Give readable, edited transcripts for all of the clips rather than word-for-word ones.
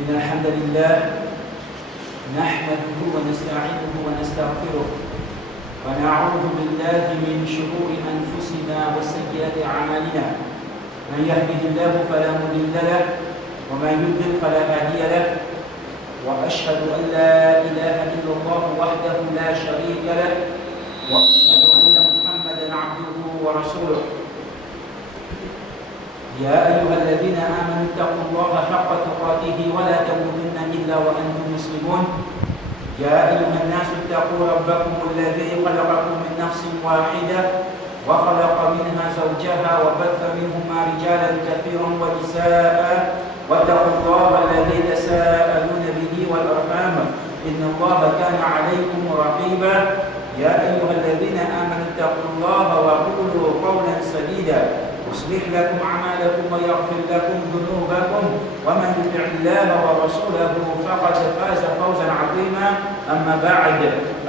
إن الحمد لله نحمده ونستعينه ونستغفره ونعوذ بالله من شرور أنفسنا وسيئات أعمالنا من يهده الله فلا مضل له ومن يضلل فلا هادي له وأشهد أن لا إله إلا الله وحده لا شريك له وأشهد أن محمدا عبده ورسوله يا أيها الذين آمنوا اتقوا الله حق تقاته ولا تموتن إلا وأنتم مسلمون يا أيها الناس اتقوا ربكم الذي خلقكم من نفس واحدة وخلق منها زوجها وبث منهما رجالا كثيرا ونساء واتقوا الله الذي تساءلون به والأرحام إن الله كان عليكم رقيبا يا أيها الذين آمنوا اتقوا الله وقولوا قولا سديدا يصلح لكم أعمالكم ويغفر لكم ذنوبكم ومن يطع الله ورسوله فقد فاز فوزا عظيما أما بعد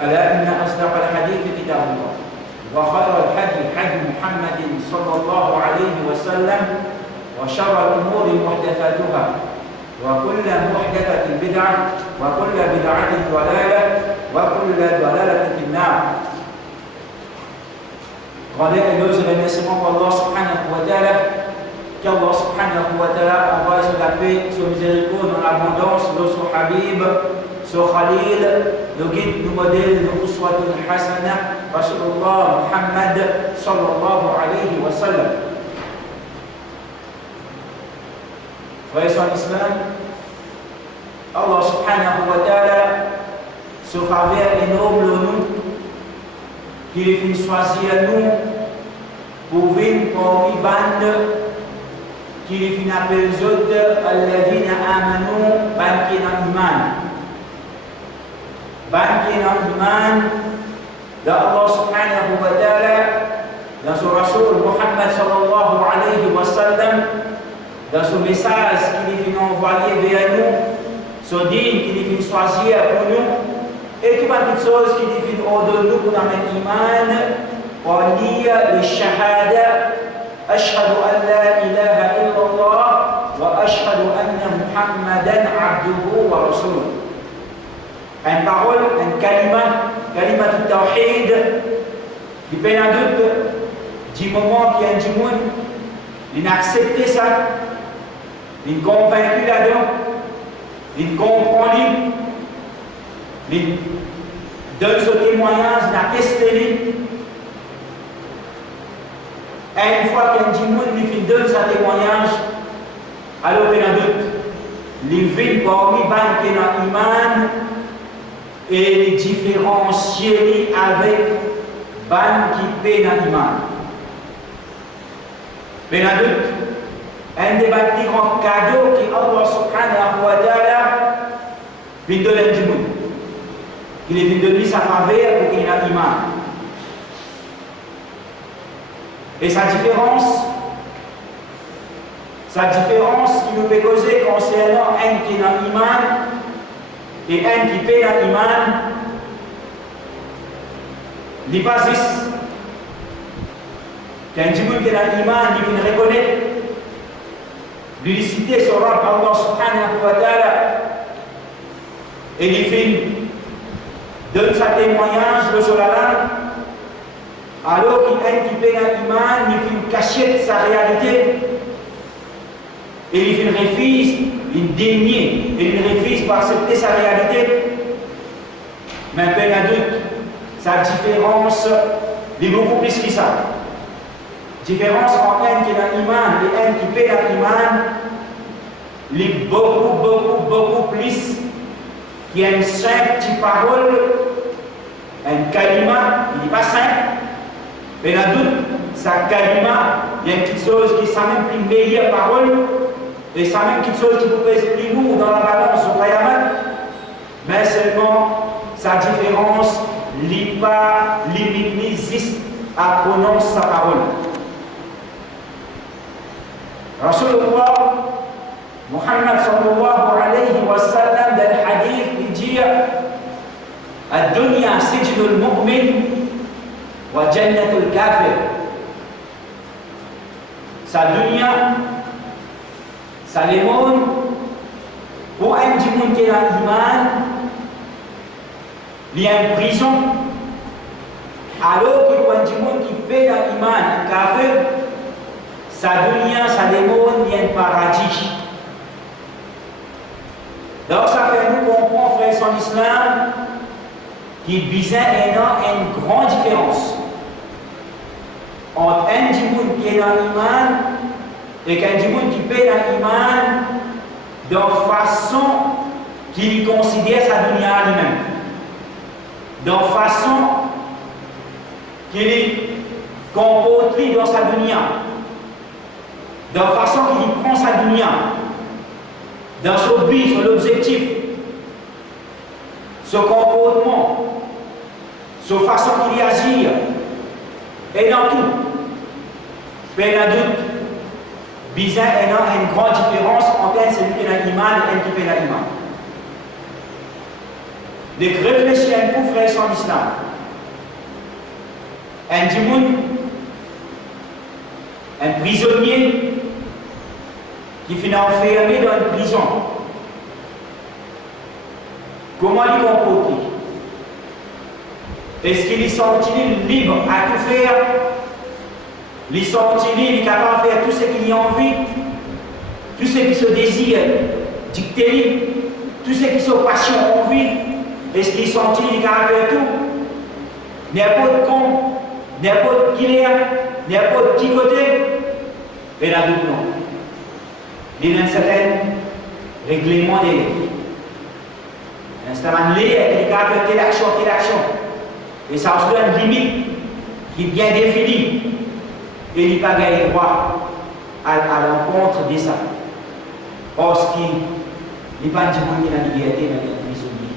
ألا إن أصدق الحديث كتاب الله وخير الهدي هدي محمد صلى الله عليه وسلم وشر الأمور محدثاتها وكل محدثة بدعة وكل بدعة ضلالة وكل ضلالة في النار. Rendez et nos remerciements pour Allah subhanahu wa ta'ala, qu'Allah subhanahu wa ta'ala envoie sur la paix, sur miséricorde, dans l'abondance, de son Habib, son Khalil, le guide, le modèle, le uswatul hasana, Rasulullah Muhammad sallallahu alayhi wa sallam. Frères et sœurs islam, Allah subhanahu wa ta'ala se faveur énorme nous qui est choisi à nous pour venir parmi bande qui est appelé les autres alladhina amanu bande qui est dans l'iman. Bande qui est dans l'iman d'Allah subhanahu wa ta'ala dans son Rasul Muhammad sallallahu alayhi wa sallam, dans son message qu'il est envoyé vers nous, son dîne qu'il est choisi pour nous. Et tout toutes choses qui définissent ordre nous pour notre iman, pour lire le shahada, ashhadu an la ilaha illallah wa ashhadu anna Muhammadan abduhu wa rasuluh. Une parole, un kalima de tawhid, qui peine à doute, du moment qu'il y a du monde, il a accepté ça, il est convaincu là-dedans, il comprend lui. Il donne ce témoignage, il a testé. Et une fois qu'un dimanche donne ce témoignage, alors il y a doute. Il vient parmi les qui ont l'iman et les différencier avec les qui ont l'iman. Il y a doute. Un des plus grands cadeaux que Allah subhanahu wa ta'ala vient donner à dimanche. Il est venu de lui sa faveur pour qu'il ait l'iman. Et sa différence qui nous peut causer concernant un qui a l'iman et un qui paie l'iman, les bases qu'un djimoun qui a l'iman, il vient reconnaître l'unicité sur Allah subhanahu wa ta'ala et il vient donne sa témoignage de Solalan, alors qu'il a un peu l'iman, il fait une cachette de sa réalité, et il fait une refuse, il dénie, et il refuse pour accepter sa réalité. Mais un peu d'adulte, sa différence est beaucoup plus que ça. Différence entre un qui a l'iman et un qui peut l'iman, est beaucoup plus. Il y a une simple parole, un kalima, il n'est pas simple, mais la doute, sa kalima, il y a une petite chose qui est même plus meilleure parole, et ça même quelque chose qui peut peser plus lourd dans la balance au Qayamat, mais seulement sa différence n'est pas limite, n'existe à prononcer sa parole. Rasulullah Muhammad sallallahu alayhi wa sallam dans le hadith il dit الدنيا سجن المؤمن وجنة الكافر. Sa dunya, ça les montre pour un monde qui est dans l'iman, il y a une prison. Alors que quand du monde qui paie dans l'iman, un kafir, sa dunya, sa démon, il y a un paradis. Donc ça fait nous comprendre, frères en islam, qu'il y a une grande différence entre un monde qui est dans l'iman et qu'un monde qui paie dans l'iman de façon qu'il considère sa dunya lui-même. De façon qu'il comporte dans sa dunya. De façon qu'il prend sa dunya. Dans son but, son objectif, son comportement, sa façon qu'il agit, et dans tout. Mais dans doute, bizarre et non, il y a une grande différence entre celui qui est dans l'iman et celui qui est dans l'iman. Donc réfléchissez un peu, frères en islam. Un djimoun, un prisonnier qui finit enfermé dans une prison. Comment il comporte? Est-ce qu'il est senti libre à tout faire? Il est senti libre, il est capable de faire tout ce qu'il a envie, tout ce qui se désire, dicter, tout ce qui se passion envie. Est-ce qu'il est senti libre, il est capable de faire tout? N'importe quand, n'importe qui est, n'importe qui côté, et la doute non. Il y a un certain règlement des règles. Il y a un certain lait, il est capable de faire telle action. Et ça aussi a une limite qui est bien définie. Et il n'a pas gagné droit à l'encontre de ça. Or, ce qui n'est pas dit dans la liberté, mais dans la prisonnier.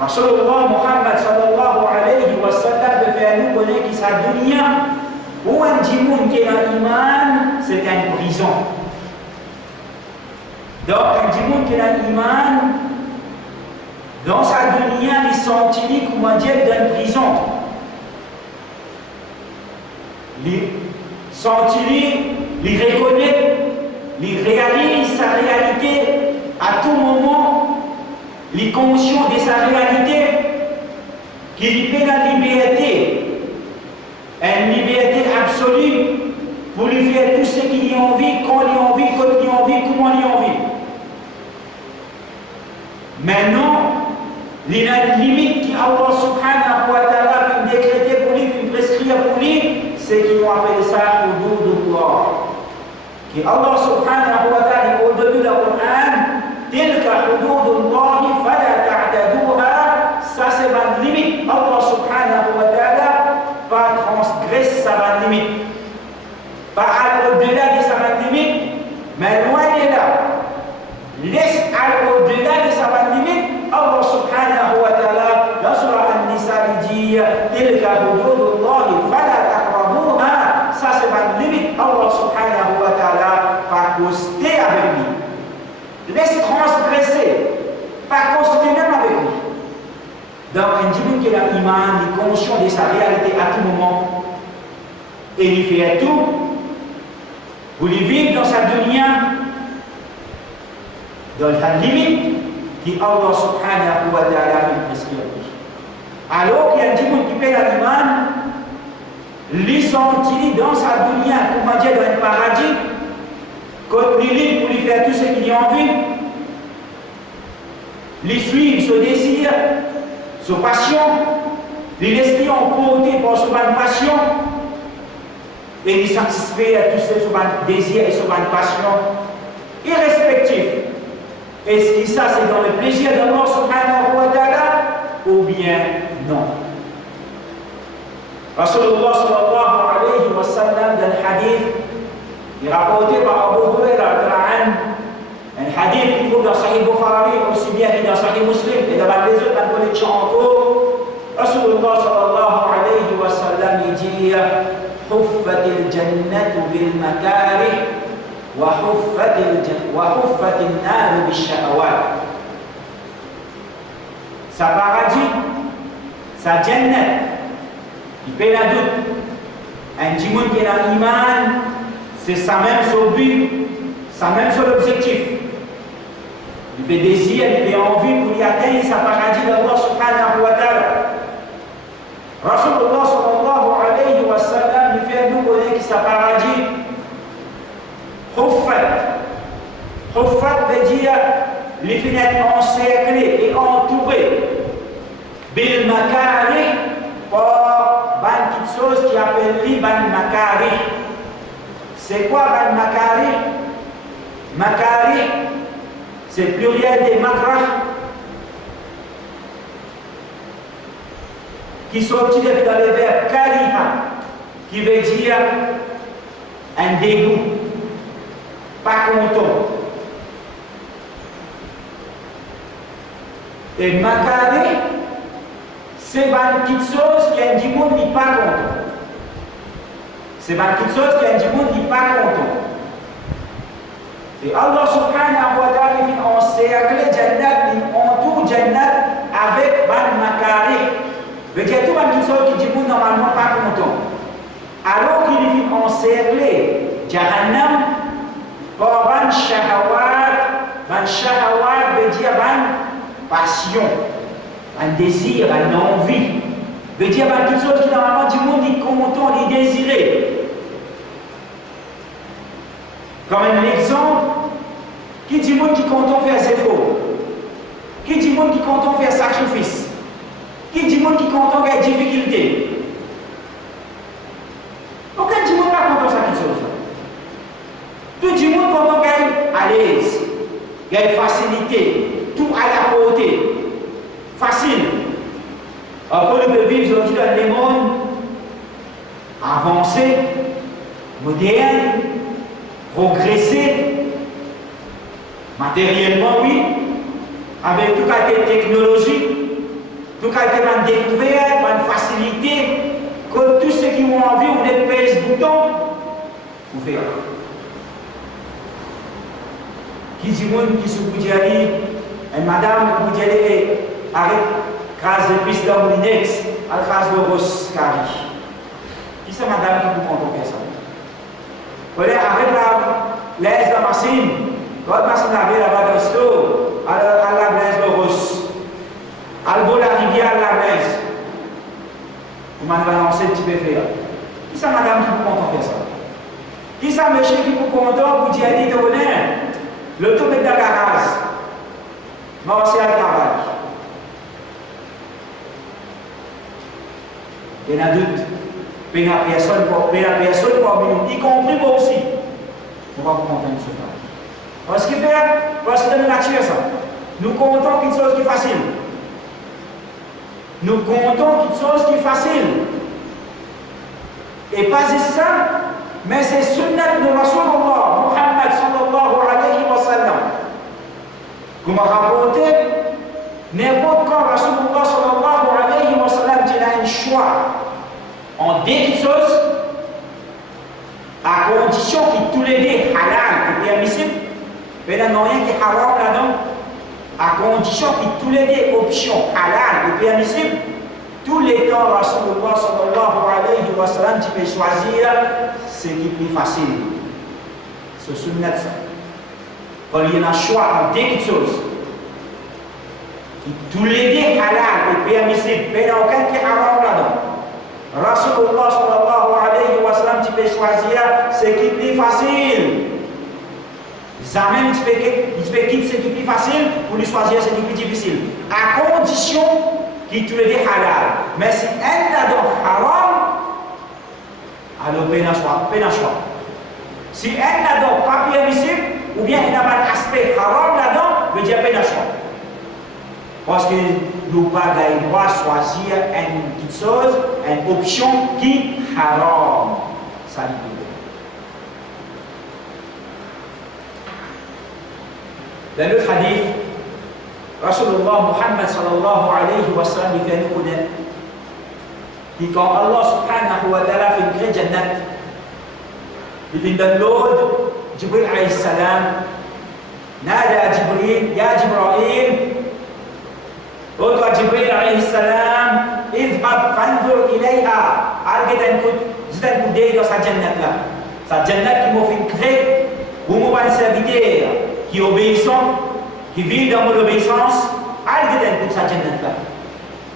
Rasulullah Muhammad sallallahu alayhi wa sallam de faire nous connaître que sa dunya, pour un djimoun qui est dans l'iman, c'est une prison. Donc, un djimoun qui est dans l'iman, dans sa dunya, il sentit comme un diable dans une prison. Il sentit, il reconnaît, il réalise sa réalité à tout moment, il est conscient de sa réalité, qu'il est dans la liberté, une liberté absolue pour lui faire tout ce qu'il a envie, quand il a envie, comment il a envie. Maintenant, il y a une limite qu'Allah subhanahu wa ta'ala vient décréter pour lui, vient prescrire pour lui, c'est qu'ils vont appeler ça hududullah. Que Allah subhanahu wa ta'ala, au début du Coran, tilka hududullah fala ta'taduha, ça c'est ma limite. Allah subhanahu wa ta'ala va transgresser sa limite. Pas aller au-delà de sa limite, mais loin de là. Laisse aller au-delà de sa limite. Allah subhanahu wa ta'ala dans surah An-Nisa dit tilka hududullah fala taqrabuha, ça c'est ma limite. Allah subhanahu wa ta'ala pas coster avec lui, laisse transgresser, pas coster même avec lui. Donc un djimoun qui est dans l'iman, il est conscient de sa réalité à tout moment et il fait tout pour lui vivre dans sa dunya dans la limite qui Allah subhanahu wa ta'ala fait prescrire. Alors qu'il y a un djimoun qui paie l'iman, lui sentit dans sa dunya, comment dire, dans un paradis, quand il est pour lui faire tout ce qu'il a envie, lui suivre ce désir, sa passion, lui laisser emporter par sa passion, et lui satisfaire à tout ce désir et sa passion, irrespectif. Est-ce que ça c'est dans le plaisir d'Allah subhanahu wa ta'ala ou bien non? Rasulullah sallallahu alayhi wa sallam dans le hadith, il est rapporté par Abu Hurairah un hadith qui trouve dans Sahih Bukhari aussi bien que dans Sahih Muslim et dans les autres collections encore. Rasulullah sallallahu alayhi wa sallam il dit حفت الجنة بالمكاره وحفت النار بالشهوات. Sa paradis, sa jannat, il paie la doute. Un djimoun qui est dans l'iman, c'est ça même son but, ça même son objectif. il fait désir, il fait envie pour y atteindre sa paradis d'Allah subhanahu wa ta'ala. Rasulullah sallallahu alayhi wa sallam lui fait nous connaître sa paradis. Huffat veut dire les fenêtres encerclées et entourées. Bil makari, par ban petite chose qui appelle li ban makari. C'est quoi ban makari? Makari, c'est le pluriel des makrah qui sont utilisés dans le verbe kariha, qui veut dire un dégoût, pas content. Et makari, c'est une petite chose qui a dit monde n'est pas content. C'est une petite chose qui a dit monde n'est pas content. Et Allah subhanahu wa ta'ala il encercle Jannat, il entoure Jannat avec ban makari. Veut dire tout une petite chose qui dit monde normalement pas content. Alors qu'il vient encercler Jahannam par ban shahawat veut dire ban passion. Un désir, une envie. Veut dire quelque chose qui normalement du monde est content, est désiré. Comme un exemple, qui dit monde qui est content faire ses efforts? Qui dit monde qui est content faire sacrifice? Qui dit monde qui est content faire difficulté? Aucun dit monde pas content faire quelque chose. Tout dit monde content faire à l'aise, faire facilité, tout à la portée. Facile. Après, on peut vivre aujourd'hui dans le monde avancé, moderne, progressé, matériellement, oui, avec tout côté technologique, tout côté de découverte, de facilité, que tous ceux qui ont envie, on est pèse bouton, vous faites. Qui dit monde qui se dit, et madame, vous dites, arrête, crase de plus dans l'index, elle crase le rose carré. Qui c'est madame qui vous compte faire ça? Vous voyez, arrête l'aise de la machine. Quand la machine arrive là-bas dans le store, elle la glaise le rose. Elle boit la rivière, elle la glaise. Vous m'avez annoncé un petit peu faire. Qui c'est madame qui vous compte faire ça? Qui c'est monsieur qui vous compte pour dire, de honneur, le tout est dans la garage. Marcher à travail. Il y en a d'autres, mais la personne parmi nous, y compris moi aussi, on va vous contenter de ce temps. Parce qu'il fait, parce que c'est de la nature ça. Nous comptons quelque chose qui est facile. Nous comptons quelque chose qui est facile. Et pas ça, mais c'est sunnat de Rasulullah, Muhammad sallallahu alayhi wa sallam. Comme rapporté, n'importe quand Rasulullah sallallahu alayhi wa sallam dit un choix en deux choses à condition que tous les deux halal et permissible, mais il n'y a rien qui est haram là-dedans, à condition que tous les deux options halal et permissible, tous les temps Rasulullah sallallahu alayhi wa sallam tu peux choisir ce qui est plus facile. C'est sunnat ça. Quand il y a un choix en deux choses, tous les deux halal et permissible, mais il n'y a aucun qui est haram là-dedans. Rasulullah sallallahu alayhi wa sallam, tu peux choisir ce qui est plus facile. Jamais tu peux quitter ce qui est plus facile pour lui choisir ce qui est plus difficile. À condition qu'il te le dit halal. Mais si un là-dedans haram, alors peine à choix. Si un là-dedans pas permissible, ou bien il n'a pas d'aspect haram là-dedans, veut dire peine à choix. Parce que nous n'avons pas le droit de choisir une petite chose, une option qui est haram. Ça dit. Dans le hadith, Rasulullah Muhammad sallallahu alayhi wa sallam il fait nous connaître que quand Allah subhanahu wa ta'ala fait créer Jannat, il vient dans l'aude, Jibril alayhi salam, Nada Jibril, Ya Jibril, Autre Jibril alayhi salam, Izhab fanzur ilayha, Al-Gidan Zidan Koudé dans sa Jannat là. Sa Jannat qui m'a fait créer, pour mon serviteur qui est obéissant, qui vivent dans l'obéissance, ils viennent pour sa jannat là.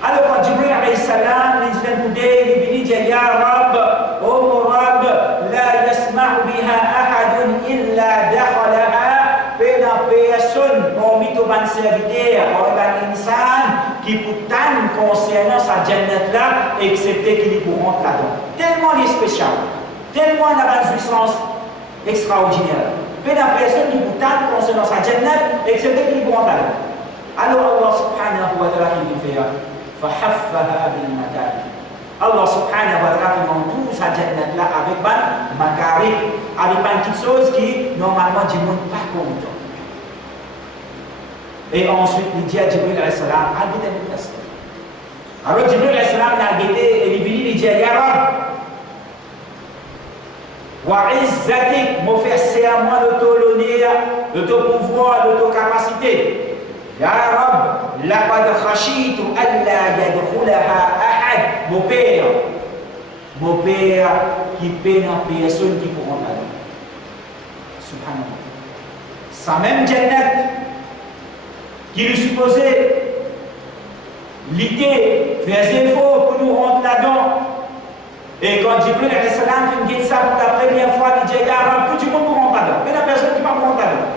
Alors quand Jibril alayhi salam, ils viennent pour dire, ils disent, Ya Rab, oh mon Rab, la yasma'u biha ahadun illa dakhalaha, pena personne, hormis tout ban serviteur, hormis ban insan, qui pourtant concernant sa jannat là, excepté qu'il y rentre là-dedans. Tellement il est spécial, tellement il a une jouissance extraordinaire. Pena personne qui pourtant concernant sa jannat, excepté qu'il y rentre là-dedans. Alors Allah subhanahu wa ta'ala qui fait فحفها بالمكاره. Allah subhanahu wa ta'ala fait tout sa jannat là avec ban makarih, avec ban petites choses qui normalement du monde pas content. Et ensuite il dit à Jibril alayhi salam, al-bid'a al-taslim. Alors Jibril alayhi salam l'a guetté et il dit ya Rab wa izzatik, me faire serment de l'honneur, de ton pouvoir, de ton capacité. Ya Rab, laqad khashitu alla yadkhulaha ahad. Mon père qui peine en personne qui pourront aller. Subhanallah. Sa même jannat qui lui supposait l'idée faisait faux pour nous rentrer là-dedans. Et quand Jibril alayhi salam fait ça pour la première fois, il dit Ya Rab, tout le monde pour rentrer là-dedans. Mais la personne qui ne peut pas rentrer là-dedans.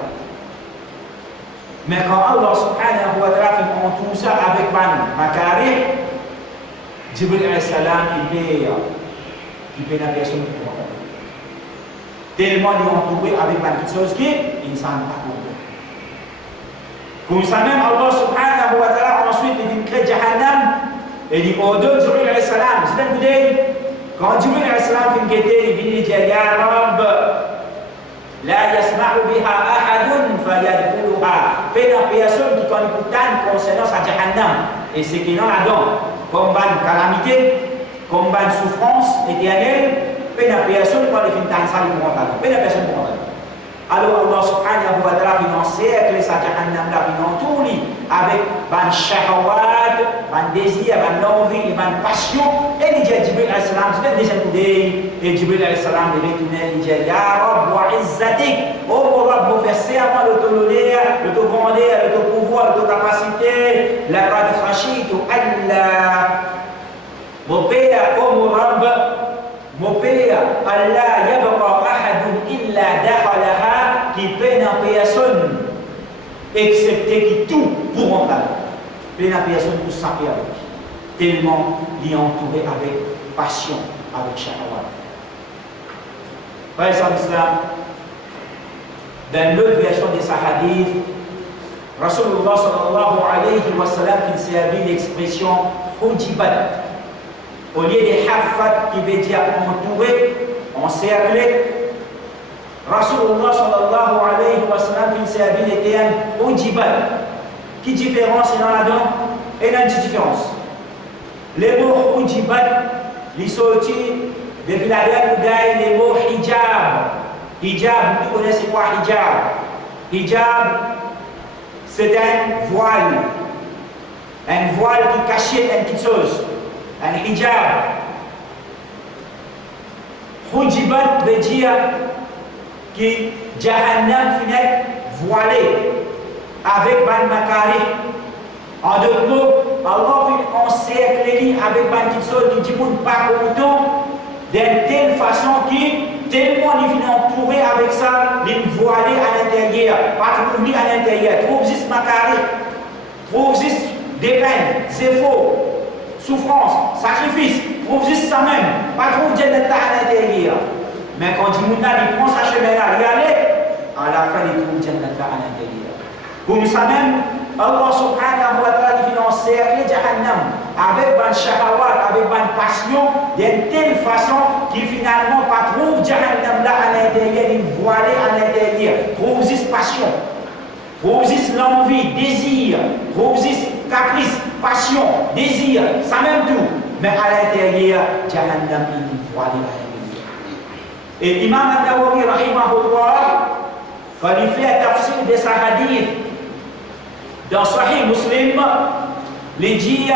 Mais quand Allah subhanahu wa ta'ala fait tout ça avec ban makarih, Jibril alayhi salam qui paie la personne qui prend. Tellement il est entouré avec ban toutes choses qui ne sont pas compris. Comme ça même Allah subhanahu wa ta'ala ensuite il crée Jahannam et il ordonne Jibril alayhi salam. C'est un coup d'œil. Quand Jibril alayhi salam fait guetter, il dit Ya Rab, la yasma'u biha ahadun fayadkhuluha. Pena personne qui connaît pourtant concernant sa jahannam et ce qui est là-dedans, comme ban calamité, comme ban souffrance éternelle, pena personne qui connaît dans ça pour rentrer. Pena personne pour rentrer. Alors Allah subhanahu wa ta'ala vient encercler sa jahannam là, vient entourer avec ban shahawat, ban désir, ban envie et ban passion. Et il dit à Jibril alayhi salam, c'est un deuxième coup d'œil. Et Jibril alayhi salam il retourne, il dit Ya Rab wa izzatik, oh mon Rab, vous faites serment de ton honneur, de ton grandeur, de ton pouvoir, de ton capacité. Laqad khashitu alla. Mon père, oh mon Rab, mon père, Allah yabqa ahadun illa dakhalaha, qui peine en personne, excepté qui tout pour rentrer. Peine en personne pour s'appeler avec. Tellement il est entouré avec passion, avec shahawat. Frères et islam, dans l'autre version de sa hadith, Rasulullah sallallahu alayhi wa sallam qui servait l'expression hujibat. Au lieu de hafat qui veut dire entouré, encerclé, Rasulullah sallallahu alayhi wa sallam qui servait le terme hujibat. Qui différence est dans là-dedans? Et dans une différence. Les mots hujibat, les sortis de Philadelphie nous gagnent les mots hijab. Hijab, vous connaissez quoi hijab? Hijab, c'est un voile. Un voile qui cachait une petite chose. Un hijab. Hujibat veut dire que Jahannam finit voilé avec ban makari. En d'autres mots, Allah finit encercler avec ban petite chose qui dit pas content d'une telle façon que tellement il finit entouré avec ça, il voilé à l'intérieur, pas trouver à l'intérieur, trouve juste makari, trouve juste des peines, c'est faux. Souffrance, sacrifice, trouve juste ça même, pas trouve Jannat à l'intérieur. Mais quand il prend sa chemin là, il allait, à la fin il trouve Jannat à l'intérieur. Comme ça même, Allah subhanahu wa ta'ala il encercle Jahannam avec ban shahawat, avec ban passion, d'une telle façon qu'il finalement pas trouve Jahannam là à l'intérieur, il voilé à l'intérieur, trouve juste passion, trouve juste l'envie, désir, trouve juste caprice, passion, désir, ça même tout. Mais à l'intérieur, Jahannam il voilé à l'intérieur. Et Imam An-Nawawi rahimahullah, quand il fait un tafsir de sa hadith dans Sahih Muslim, il dit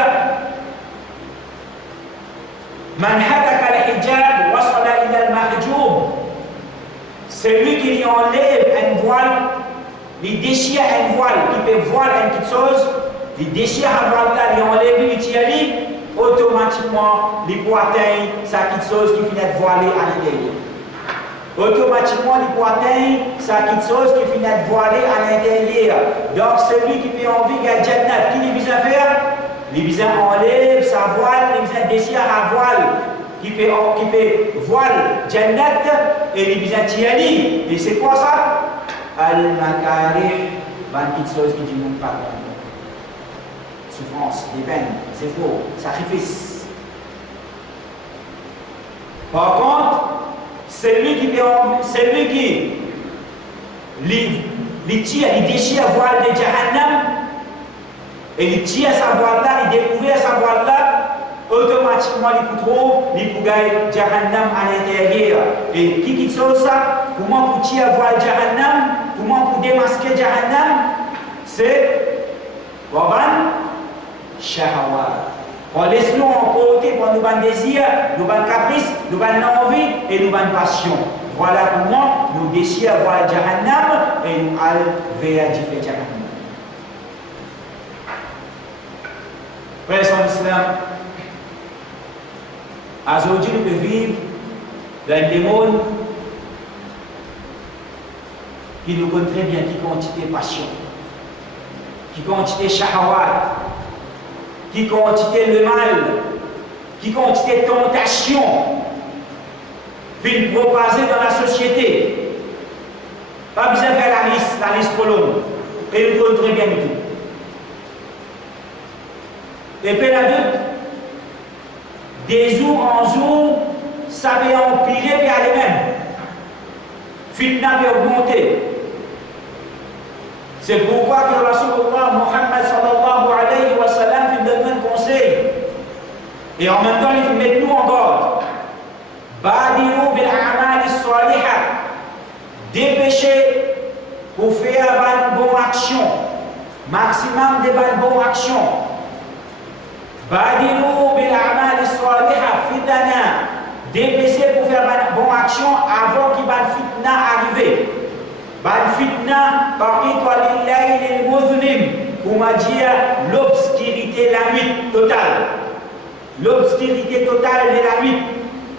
Man hataka al-hijab wasala ila al-mahjoub. Celui qui lui enlève un voile il déchire un voile, qui peut voir une petite chose, il déchire un voile là, il enlève l'utilité, automatiquement, il peut atteindre sa petite chose qui finit de voiler à l'intérieur. Automatiquement, il peut atteindre sa petite chose qui finit de voiler à l'intérieur. Donc, celui qui peut envie de Jannat, qui il besoin faire? Il besoin enlève sa voile, il besoin déchire la voile. Qui peut voile Jannat et il besoin tirer. Et c'est quoi ça? Al-Makarih, une petite chose qui dit non pas. Souffrance, des peines, c'est faux, sacrifice. Par contre, celui qui tire, il déchire la voile de Jahannam et il tire sa voile là, il découvre sa voile là, automatiquement il peut gagner Jahannam à l'intérieur. Et qui chose ça? Comment pour tirer la voile Jahannam? Comment pour démasquer Jahannam? C'est Waban Shahawat. On laisse nous en côté pour nous avoir désir, nous avoir caprice, nous avoir envie et nous avoir passion. Voilà comment nous déchirons voir Jahannam et nous allons vers Jahannam. Frères en islam, aujourd'hui nous pouvons vivre dans des mondes qui nous connaissent très bien, qui quantité passion, qui quantité shahawat, qui quantité le mal, qui quantité tentation, viennent propager dans la société. Pas besoin de faire la liste trop longue. Et nous connaissons très bien tout. Et puis la doute, des jours en jour, ça va empirer et aller même. Fitna va augmenter. C'est pourquoi que Rasulullah Muhammad sallallahu alayhi wa sallam fait donner un conseil. Et en même temps, il faut mettre nous en garde. Badiru bil a'mal as-salihah. Dépêchez pour faire une bonne action. Maximum de bonnes actions. Badiru bil a'mal as-salihah fitana. Dépêchez pour faire une bonne action avant qu'il y ait une fitna arrive. Ban fitna parqita lillahi lil muslim, pour dire l'obscurité la nuit totale. L'obscurité totale de la nuit.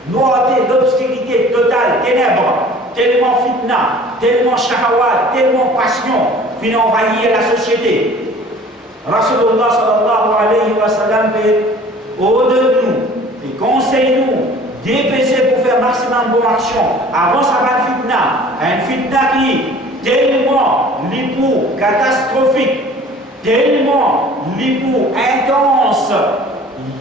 Noirté, l'obscurité totale, ténèbres, tellement fitna, tellement shahawat, tellement passion, finit envahir la société. Rasulullah sallallahu alayhi wa sallam ordonne-nous et conseille-nous dépêcher pour faire maximum de bonnes actions. Avant ça va une fitna qui tellement l'ipou catastrophique, tellement l'ipou intense.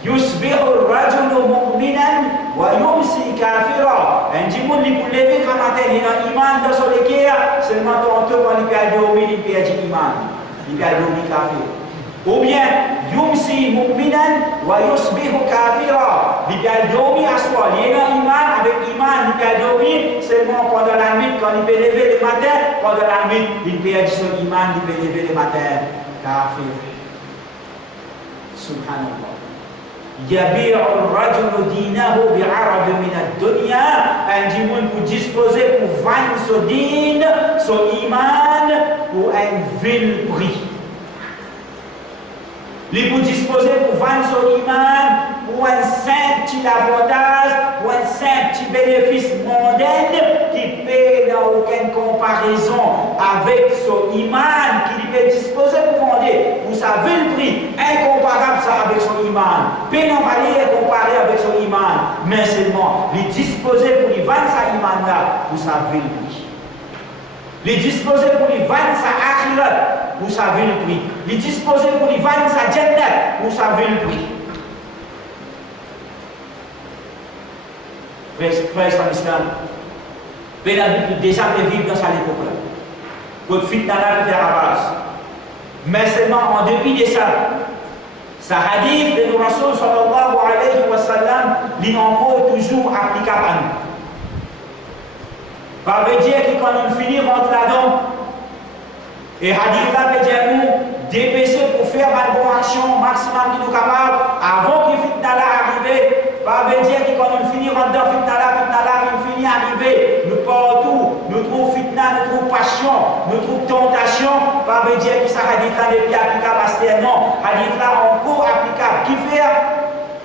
Yusbihu rajulu mu'minan wa yumsi kafira. Un dimanche l'ipou lever quand matin il a iman dans son équerre, seulement tantôt quand il peut dormir, il peut dire iman, il peut dormir kafir. Ou bien yumsi mu'minan wa yusbihu kafira. Il peut dormir à soi, il a iman, avec iman, il peut dormir seulement pendant la nuit, quand il peut lever le matin, pendant la nuit, il peut dire son iman, il peut lever le matin, kafir. Subhanallah. Yabi'u ar-rajulu dinahu bi'arad min ad-dunya. Un dimanche pour disposer pour vendre son din, son iman pour un vil prix. Il peut disposer pour vendre son iman pour un simple petit avantage, pour un simple petit bénéfice mondain qui paie dans aucune comparaison avec son iman qu'il peut disposer pour vendre pour sa vil prix, incomparable ça avec son iman, pénaliser comparé avec son iman, mais seulement il disposer pour lui vendre sa iman là pour sa vil prix. Il disposer pour lui vendre sa akhirat pour sa vil prix. Il disposer pour lui vendre sa jannat pour sa vil prix. Frères en islam, pénalité déjà de vivre dans sa époque là. Votre fitna là fait ravage. Mais seulement en dépit de ça, sa hadith de nos Rasul sallallahu alayhi wa sallam, il est encore toujours applicable à nous. Ça veut dire que quand on finit rentre là-dedans, et hadith là veut dire nous dépêcher pour faire une bonne action maximum qui nous capable avant que fitna là arrive. Ça veut dire que quand on finit rentre dans fitna là, on finit arriver, nous partout, nous trouvons fitna, nous trouvons passion, nous trouvons tentation, pas veut dire que ça hadith là n'est plus applicable à ce non. Hadith là encore applicable. Qui fait?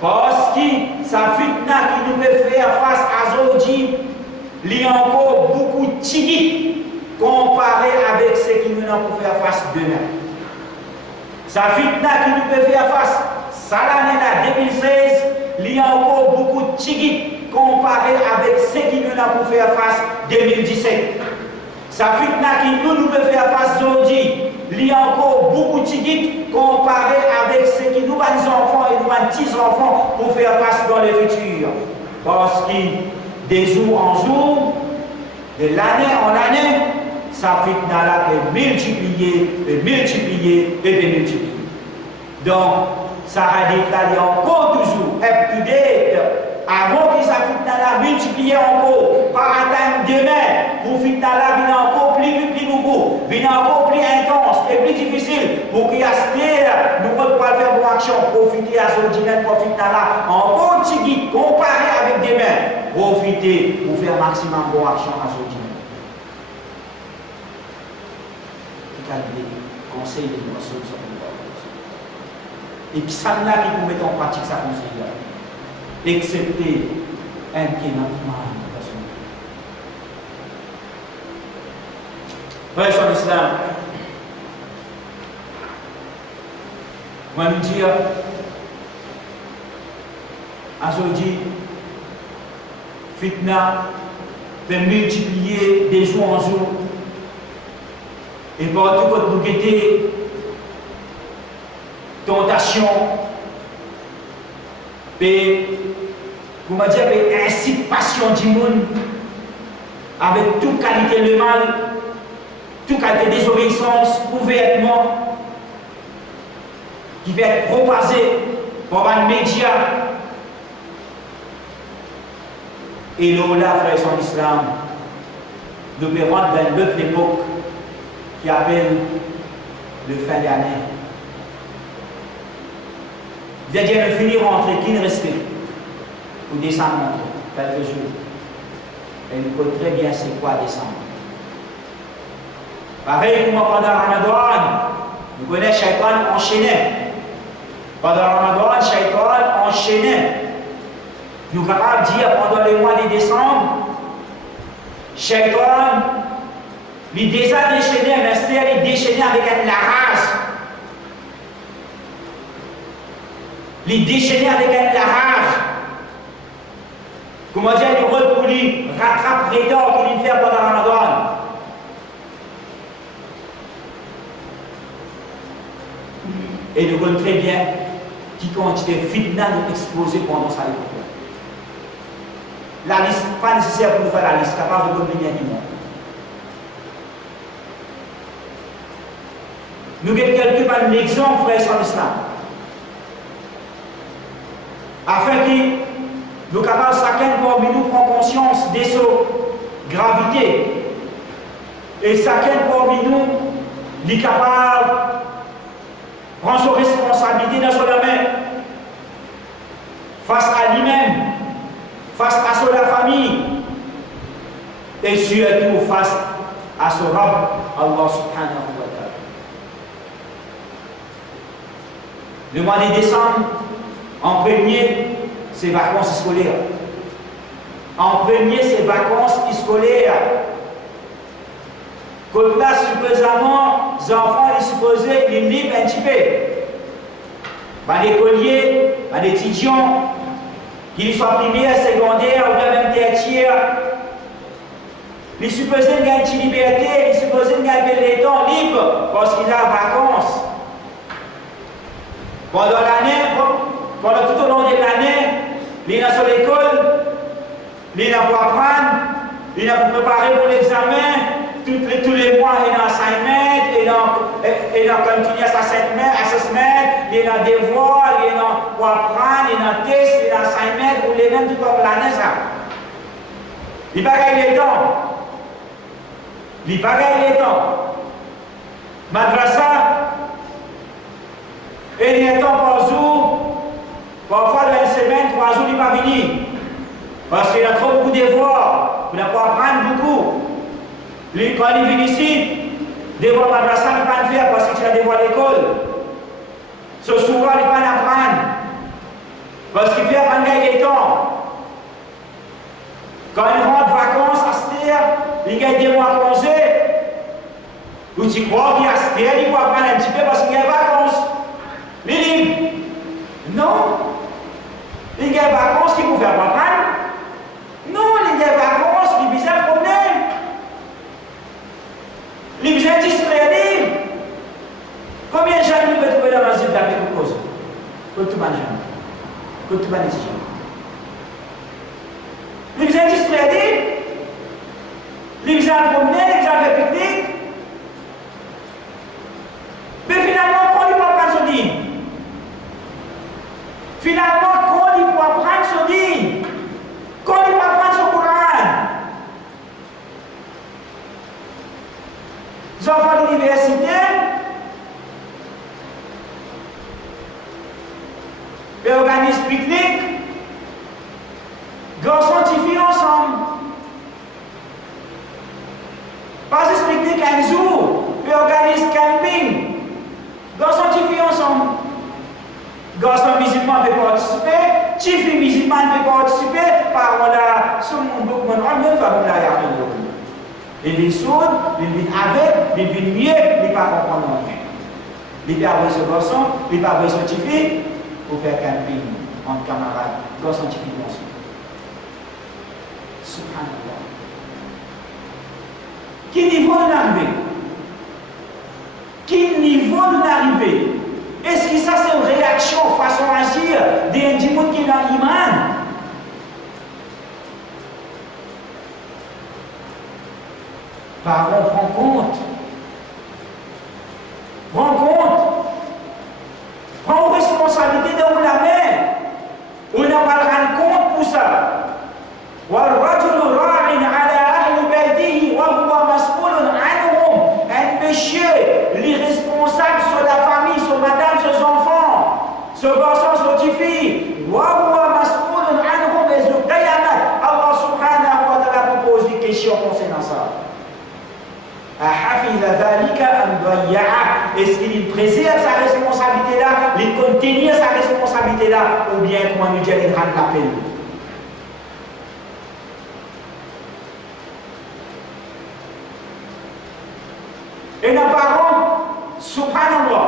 Parce que ça fitna qui nous peut faire face à Zodi, il y a encore beaucoup de tigit comparé avec ce qui nous avons pour faire face demain. Ça fitna qui nous peut faire face, ça l'année là 2016, il y a encore beaucoup de tigit comparé avec ce qui nous avons pour faire face 2017. Ça fitna qui nous peut faire face Zodi, il y a encore beaucoup de tigit comparé avec ce qui nous va les enfants et nous petits-enfants pour faire face dans le futur. Parce que des jours en jour, de l'année en année, ça fitna là est multiplié, et multiplié, et multiplié. Donc, ça hadith là est encore toujours up to date. Avant que ça fitna là multiplié encore, pas attendre demain, pour fitna là venir encore plus beaucoup, venir encore plus intense et plus difficile, pour qu'il y ait nous ne pouvons pas faire pour action, profiter à ce dîner pour fitna là, encore tigit, comparé avec demain, profiter pour faire maximum pour action à ce dîner. Conseil de l'innovation et qui s'en a qui pour mettre en pratique sa conseil là, excepté un qui est notre mal dans son vie. Frère sur l'islam, moi nous dire aujourd'hui fitna peut multiplier des jours en jour. Et partout quand nous guettons tentation, comment dire, incite passion du monde, avec toute qualité de mal, toute qualité de désobéissance, ouvertement, qui va être propagée par les médias. Et nous, là, frères en islam, nous pouvons rentrer dans l'autre époque qui appelle le fin d'année. C'est-à-dire de finir entre qui ne restait pour descendre quelques jours. Et nous connaissons très bien c'est quoi descendre. Pareil comme pendant Ramadan, nous connaissons Shaitan enchaîné. Pendant Ramadan, Shaitan enchaîné. Nous sommes capables de dire pendant le mois de décembre, Shaitan, il déjà déchaîné, mais c'est-à-dire il déchaîné avec la rage. Il déchaîné avec la rage. Comment dire, il rôle pour lui rattrape les dents qu'il fait pendant Ramadan. Et nous connaissons très bien qui quantité fitna nous exposé pendant sa époque. La liste, pas nécessaire pour nous faire la liste, capable de combiner du monde. Nous avons quelques exemples, frères sur l'islam. Afin que nous capables chacun parmi nous prendre conscience de sa gravité. Et chacun parmi nous est capable de prendre sa responsabilité dans son domaine. Face à lui-même, face à sa famille, et surtout face à son Rabb, Allah subhanahu wa ta'ala. Le mois de décembre, en premier, c'est vacances scolaires. En premier, c'est vacances scolaires. Quand là, supposément, les enfants, ils supposaient, ils livrent un petit peu. Les écoliers, les étudiants, qu'ils soient primaires, secondaires ou même tertiaires, ils supposaient qu'il y a une petite liberté, ils supposaient qu'il y a des temps libres parce qu'il y a vacances. Pendant l'année, pendant tout au long de l'année, il y a sur l'école, il y a pour apprendre, il y a pour préparer pour l'examen, tous les mois il y a un assignment, il y a continuer sa assessment, il y a un devoir, il y a pour apprendre, il y a un test, il y a un assignment, ou les mêmes tout comme l'année ça. Il n'y a pas gagné le temps. Il n'y a pas gagné le temps. Madrasa, et il y a un temps par jour, parfois dans une semaine, 3 jours, il n'est pas fini. Parce qu'il y a trop beaucoup de devoirs, il n'a pas apprendre beaucoup. Quand il vient ici, Devoir madrasa, il ne pas faire parce que tu as devoir à l'école. Ce soir, il ne pas apprendre. Parce qu'il fait apprendre des temps. Quand il rentre vacances à Stère, il gagne des mois congé. Ou tu crois qu'il y a Stère, il peut apprendre un petit peu parce qu'il y a des vacances. Il est libre. Non. Il y a des vacances qu'il ne peut pas apprendre. Non, il y a des vacances, il y a des problèmes. Les gens distraits. Combien de gens nous pouvons trouver dans la masjid avec une cause? Que tout le monde. Que tout le monde. Les gens distraits. Les gens promener, les gens faire pique-nique. Mais finalement, quand ils ne prennent son dîme. Finalement, quand ils ne prennent son dîme. Quand ils ne prennent son Coran. Les enfants de l'université, ils organisent pique-nique, garçons et filles ensemble. Pas ce pique-nique un jour, ils organisent camping, garçons et filles ensemble. Garçons musulmans peuvent participer, filles musulmanes peuvent participer, par là, sur mon book, mon homme, il va vous la garder. Il vient sourd, il vient avec, il vient mieux, il ne va pas comprendre rien. Il vient avec ce garçon, il va avec ce petit fille pour faire camping entre camarades. Garçon petit fille ensemble. Subhanallah. Quel niveau nous arrivons? Quel niveau nous arrivons? Est-ce que ça c'est une réaction, façon d'agir d'un individu qui est dans l'iman? Parents, prends compte. Prends compte. Prends responsabilité de la main. On n'a pas de compte pour ça. والرجل راع على أهل بيته وهو مسؤول عنهم. Un péché, l'irresponsable sur la famille, sur madame, sur ses enfants, sur garçon, sur petite fille. وهو مسؤول عنهم. Allah subhanahu wa ta'ala propose des questions concernant ça. Est-ce qu'il préserve sa responsabilité là, il continue sa responsabilité là, ou bien comment nous dire il rend l'appel? Et nos parents, subhanallah,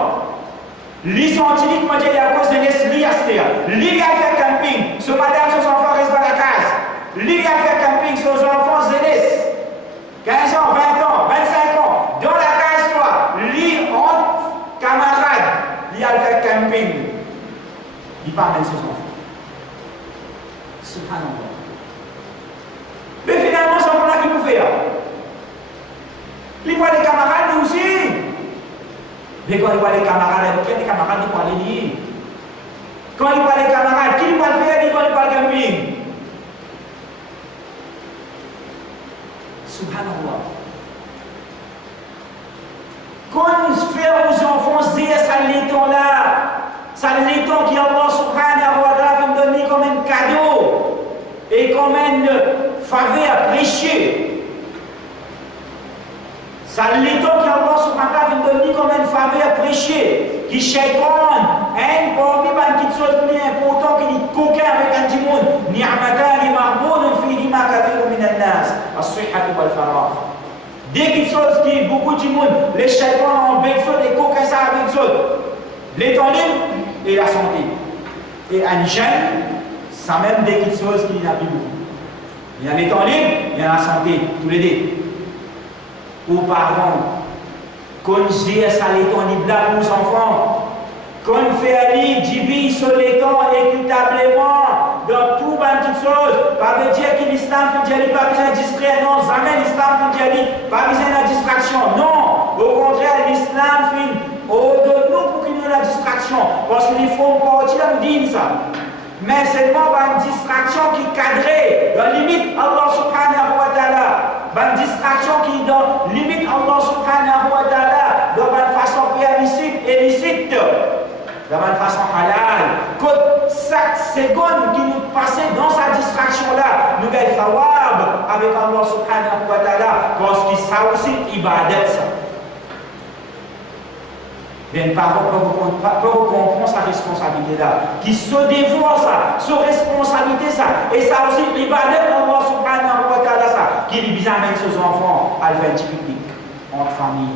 les scientifiques m'ont dit à cause de l'esprit à terre. Lui a fait camping, ce madame, ses enfants restent dans la case. Lui a fait camping, ses enfants jeunesse. 15 ans, 20 ans, 25 ans, dans la case, toi, lui, entre camarades, lui a fait camping. Il parle de ses enfants. Subhanallah. Mais finalement, c'est pour là qu'il nous fait. Il voit des camarades, lui aussi. Mais quand il voit des camarades, il y a des camarades qui parlent de lui. Quand il voit des camarades, qui va le faire, il va le camping. Subhanallah. Quand nous faisons aux enfants, c'est ça l'éton là. Ça l'éton qui Allah subhanahu wa ta'ala nous donne comme un cadeau et comme une faveur précieuse. Ça l'éton qui Allah subhanahu wa ta'ala nous donne comme une faveur précieuse. Qui shaitan, un parmi les petites choses plus importantes qui dit coquin avec un petit monde. Ni'matani ma'boun fihima kathirun min an-nas. As-sihhatu wal faragh. Des petites choses qui beaucoup de monde, les shaitans ont besoin des coquins ça avec eux. L'étendue et la santé. Et un jeune, ça même des petites choses qui n'a plus beaucoup. Il y a l'étendue, il y a la santé, tous les deux. Aux parents, qu'on gère ça l'étendue là pour nos enfants. Qu'on fait aller divise sur l'étang équitablement dans tout plein de petites choses. Pas veut dire que l'islam fait dire pas besoin de distraire. Non, jamais l'islam fait dire pas besoin de distraction. Non, au contraire, l'islam fait au-delà pour qu'il y ait la distraction. Parce qu'il faut partir dans le ça. Mais seulement une distraction qui est cadrée, dans limite Allah subhanahu wa ta'ala. Une distraction qui est dans limite Allah subhanahu wa ta'ala, dans une façon permissible et licite. De une façon halal. Que chaque seconde qui nous passe dans sa distraction-là, nous gagnons thawab avec Allah subhanahu wa ta'ala, parce que ça aussi, ibadat ça. les parents peuvent comprendre sa responsabilité là, qui se dévoie ça, sa responsabilité ça, et ça aussi, l'ibadat Allah subhanahu wa ta'ala ça, qui lui amène ses enfants à le faire public, entre familles,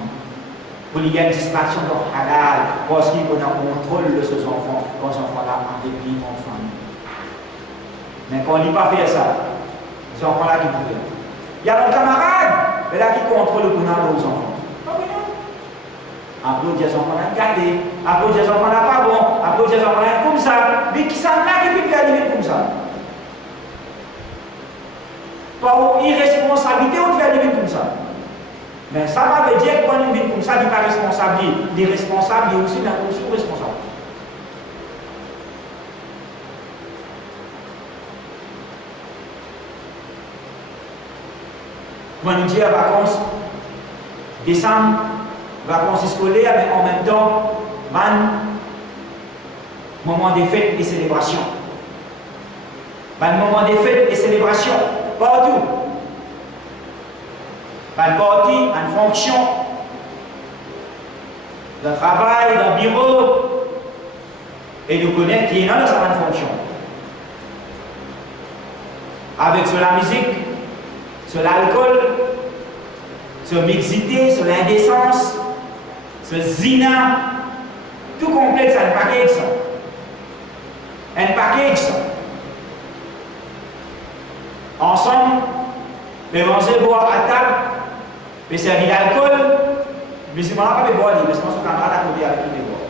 pour qu'il y ait une distraction de halal, parce qu'il y a un contrôle de ses enfants, quand ces enfants-là en dépit entre famille. Mais quand on n'y pas faire ça, ces enfants-là qui pouvaient. Il y a un camarade, mais là qui contrôle le bonheur de nos enfants. Après, les enfants ont gâté, après, les enfants n'ont pas bon, après, les enfants ont comme ça. Mais qui s'en a qui fait arriver comme ça? Par irresponsabilité, on fait arriver comme ça. Mais ça veut dire que quand on vit comme ça, il n'est pas responsable. Il est responsable, il est aussi responsable. Quand on dit à vacances, décembre, vacances scolaires, mais en même temps, moment des fêtes et célébrations. Moment des fêtes et célébrations, partout. Parti, en fonction, de travail, d'un bureau, et nous connaissons qui est dans sa fonction. Avec sur la musique, sur l'alcool, sur mixité, sur l'indécence, ce zina, tout complet, c'est un package ça. Un package ça. Ensemble, les manger, boire à table, mais servir l'alcool, mais c'est pas boire, mais c'est son camarade à côté avec lui boire.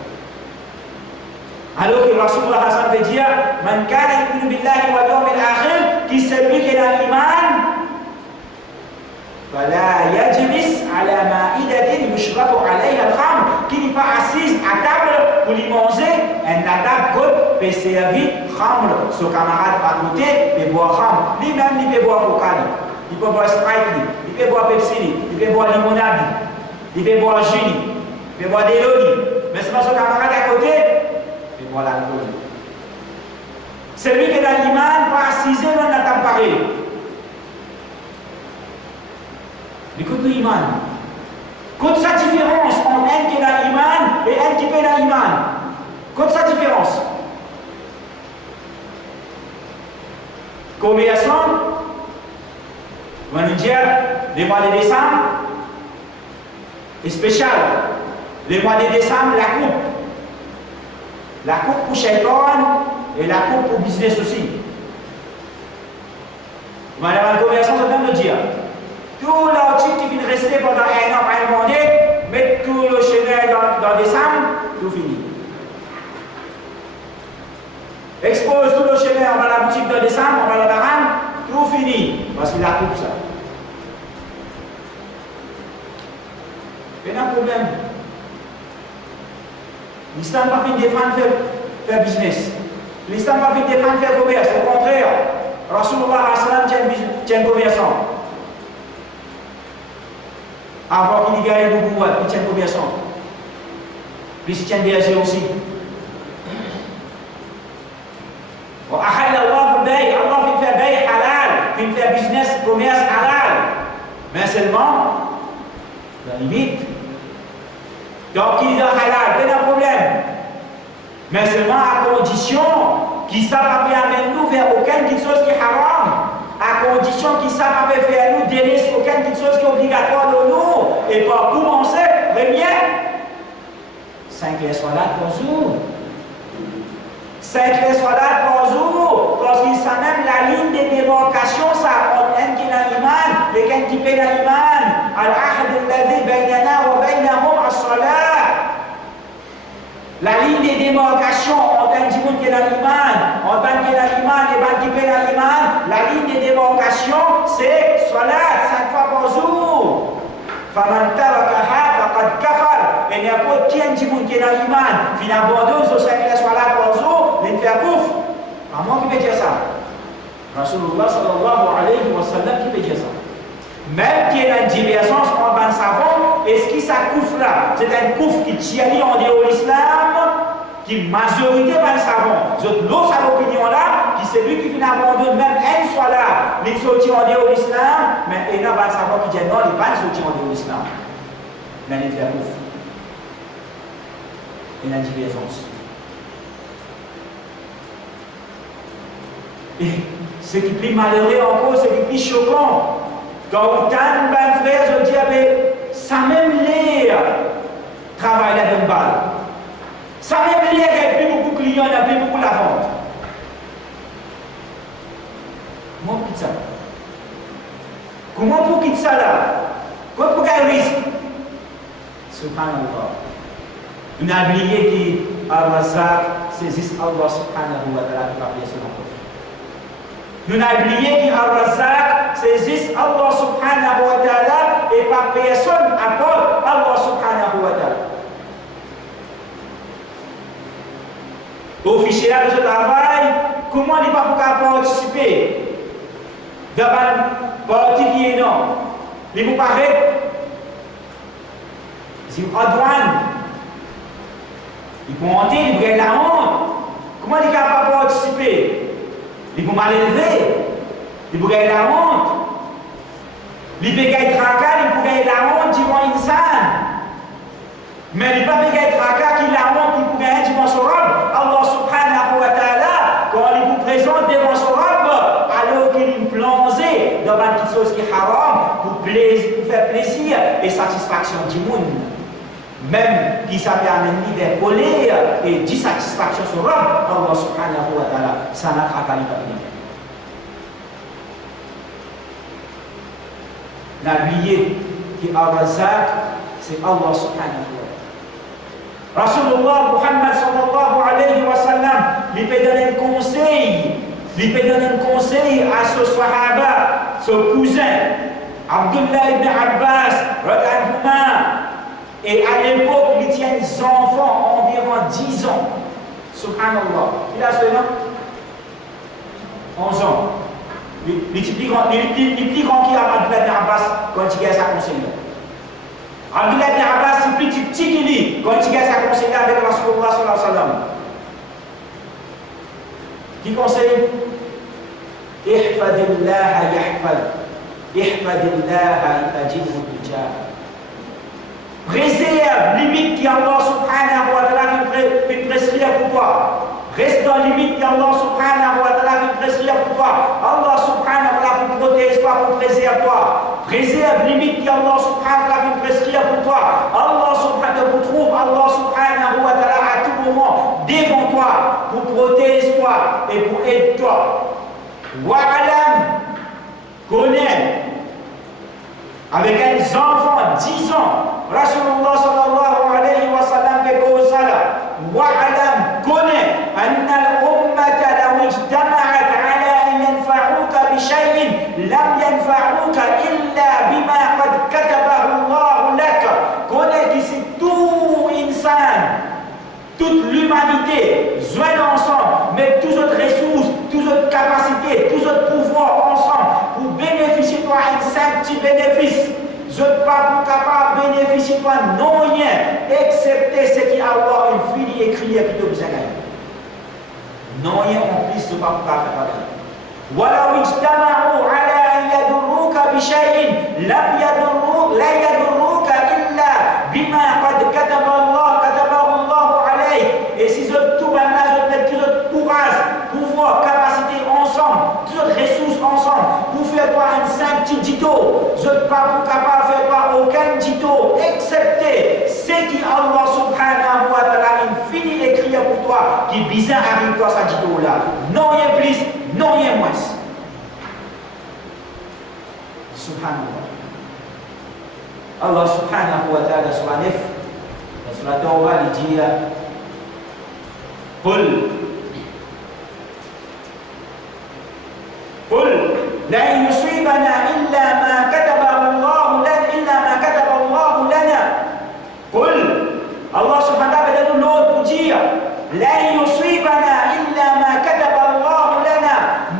Alors que Rasulullah Hassan veut dire, Man kana yu'minu billahi wal yawmil akhir, qui celui qui est dans l'iman, فلا يجلس على مائدة يشرب عليها الخمر, qui n'est pas assise à table pour lui manger, un table côte peut servir khamr, son camarade à côté peut boire khamr, lui-même il peut boire coca, il peut boire sprite, il peut boire pepsi, il peut boire limonade, il peut boire jus, il peut boire des loli, mais c'est pas son camarade à côté, il peut boire l'alcool. Celui qui est dans l'iman, pas assisé dans la table pareille. Écoute-nous, Iman. Quelle sa différence entre un qui est dans l'Iman et un qui est dans l'Iman? Quelle sa différence? Commerçant, on va nous dire, les mois de décembre, est spécial. Les mois de décembre, la coupe. La coupe pour Shaitan et la coupe pour business aussi. Madame le commerçant, ça vient de dire. Tout l'article qui vient rester pendant un an à demander, mettre tout le chemin dans décembre, tout fini. Expose tout le chemin, on va à la boutique de décembre, on va à la barane, tout fini. Parce qu'il a coupe ça. Il y a un problème. L'islam n'a pas fait défendre faire business. L'islam n'a pas fait défendre faire commerce. Au contraire, Rasulullah tient commerçant. Avant qu'il y ait de bois, il tient commerçant. Puis il tient berger aussi. Allah fait faire bay halal, fait faire business, commerce halal. Mais seulement, la limite. Donc il est dans halal, pas de problème. Mais seulement à condition qu'il ne pas amener nous vers aucune chose qui est haram. À condition qu'il ne pas faire nous délaisser aucune chose qui est obligatoire de nous. Et pour commencer, première, 5 les salades par jour. 5 les salades par jour. Parce qu'il s'en même la ligne de démarcation, ça, entre un qui est dans l'iman et un qui est dans l'iman. Al-ahd alladhi baynana wa baynahum as-salat. La ligne de démarcation entre un qui est dans l'iman, entre un qui est dans l'iman et un qui est dans l'iman, la ligne de démarcation, c'est salat 5 fois par jour. فَمَنْ تَرَكَهَا فَقَدْ كَفَرَ. Et n'importe qui est dans l'iman, qui abandonne ce 5 salat par jour, il fait un couf. Comment qui peut dire ça? Rasulullah sallallahu alayhi wa sallam qui peut dire ça. Même qui est dans une divergence en bas de savon, est-ce que ça couffe là? C'est un couf qui tient en dehors de l'islam, qui majorité dans le savon. L'autre opinion là, qui c'est lui qui finit abandonner même un soit là, il sortit en dehors de l'islam, mais il y a un savon qui dit non, il n'est pas sorti en dehors de l'islam. Mais il fait couf. et la divergence. Et ce qui est plus malheureux encore, ce qui est plus choquant, quand tant de frères se disent, mais ça même l'air travaille la même balle. Ça même l'air qu'il n'y a plus beaucoup de clients, il n'y a plus beaucoup de la vente. Comment pour ça? Comment pour quitter ça là? Comment pour qu'il risque? Subhanallah. On a oublié qu'Al-Razak saisisse Allah subhanahu wa ta'ala qui va payer son emploi. Nous avons oublié qu'Al-Razak saisisse Allah subhanahu wa ta'ala et par personne apporte Allah subhanahu wa ta'ala. Au fichier là de ce travail, comment il n'est pas pour participer dans une partie qui est non? Il vous paraît, si vous êtes en douane, il peut monter, il peut la honte. Comment il n'est pas pour participer? Il peut mal élever, il peut gagner la honte. Il peut gagner tracas, il peut gagner la honte devant une salle. Mais il ne peut pas gagner tracas qui la honte, il peut gagner devant son robe. Allah subhanahu wa ta'ala, quand il vous présente devant son robe, alors qu'il est plongé dans une petite chose qui est haram pour faire plaisir et satisfaction du monde. Même qui s'appelle amener vers colère et dissatisfaction sur l'homme, Allah subhanahu wa ta'ala, ça n'a pas qu'à lui. La oublié qui a razak, c'est Allah subhanahu wa ta'ala. Rasulullah Muhammad sallallahu alayhi wa sallam, il peut donner un conseil, à ce sahaba, ce cousin, Abdullah ibn Abbas, radhiyallahu. Et à l'époque, il tient des enfants environ 10 ans. Subhanallah. Il a seulement 11 ans. Il est plus grand qu'Abdullah ibn Abbas quand il a sa conseillère. Abdullah ibn Abbas, c'est plus petit qu'il est quand il a sa conseillère avec Rasulullah sallallahu alayhi wa sallam. Qui conseille? Ihfadillah yahfad. Ihfadillah tajidhu tujah. Réserve, limite qui Allah subhanahu wa ta'ala fait prescrire pour toi. Reste dans la limite qui Allah subhanahu wa ta'ala fait prescrire pour toi. Allah subhanahu wa ta'ala pour protéger toi, pour préserver toi. Préserve, limite qui Allah subhanahu wa ta'ala fait prescrire pour toi. Allah subhanahu wa ta'ala trouve Allah subhanahu wa ta'ala à tout moment devant toi, pour protéger toi et pour aider toi. Wa'alam, connais. Avec un enfant, 10 ans, Rasulullah sallallahu alayhi wa sallam fait cause là. Wa'alam, connais, anna al-ummata law ijtama'at ala an yanfa'uka bi shay'in lam yanfa'uka illa bima qad katabahu Allah lak. Connais que c'est tout insan, toute l'humanité, joignent ensemble, mettent toutes autres ressources, toutes autres capacités, tous autres pouvoirs ensemble pour bénéficier de toi un simple petit bénéfice. Je ne suis pas capable de bénéficier de toi non rien, excepté ce qui Allah a fini écrit qui te besoin gagner. Non rien en plus, je ne suis pas capable de faire. ولو اجتمعوا على أن يضروك بشيء لا يضروك إلا بما قد كتبه الله عليك. Et si je tout là, je mets tout notre courage, pouvoir, capacité ensemble, toutes notre ressources ensemble, pour faire toi un simple petit dito, je ne suis pas capable de faire toi aucun dito, excepté ce qui Allah subhanahu wa ta'ala infini écrit pour toi, qui bizarre arrive toi ce dito là. Non rien plus, non rien moins. Subhanallah. Allah subhanahu wa ta'ala sur la 9, sur la Tawbah, il dit قل لن يصيبنا إلا ما كتبه الله لنا قل الله سبحانه وتعالى dit l'autre pour dire لن يصيبنا إلا ما كتب الله لنا.